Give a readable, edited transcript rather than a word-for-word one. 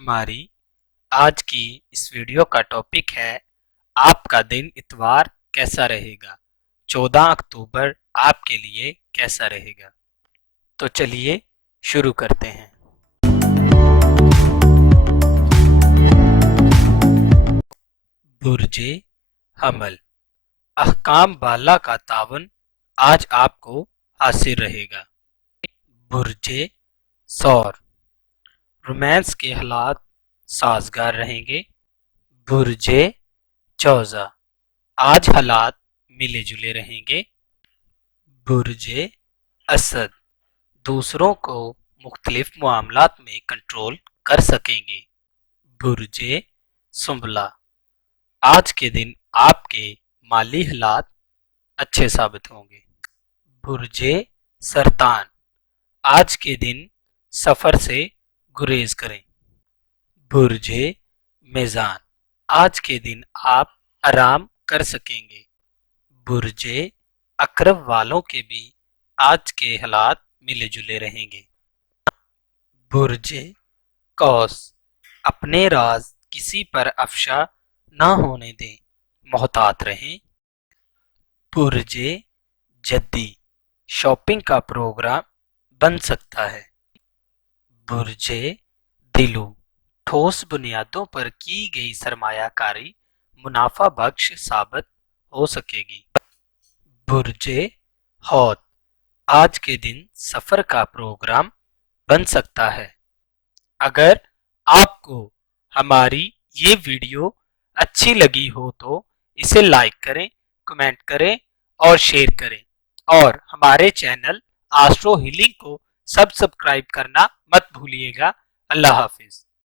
हमारी आज की इस वीडियो का टॉपिक है आपका दिन इतवार कैसा रहेगा। 14 अक्टूबर आपके लिए कैसा रहेगा। तो चलिए शुरू करते हैं। बुर्जे हमल, अहकाम बाला का तावन आज आपको हासिल रहेगा। बुर्जे सौर, रोमांस के हालात साजगार रहेंगे। बुर्जे चौजा, आज हालात मिले जुले रहेंगे। बुर्जे असद, दूसरों को मुख्तलिफ मामलात में कंट्रोल कर सकेंगे। बुर्जे सुंबला, आज के दिन आपके माली हालात अच्छे साबित होंगे। बुर्जे सरतान, आज के दिन सफर से गुरेज करें। बुर्जे मेज़ान, आज के दिन आप आराम कर सकेंगे। बुर्जे अकरब वालों के भी आज के हालात मिले जुले रहेंगे। बुर्जे कौस, अपने राज किसी पर अफशा ना होने दें, मोहतात रहें। बुर्जे जद्दी, शॉपिंग का प्रोग्राम बन सकता है। बुर्जे दिलू, ठोस बुनियादों पर की गई सरमायाकारी मुनाफा बख्श साबित हो सकेगी। बुर्जे हौत, आज के दिन सफर का प्रोग्राम बन सकता है। अगर आपको हमारी ये वीडियो अच्छी लगी हो तो इसे लाइक करें, कमेंट करें और शेयर करें और हमारे चैनल एस्ट्रो हीलिंग को सब्सक्राइब करना मत भूलिएगा। अल्लाह हाफिज।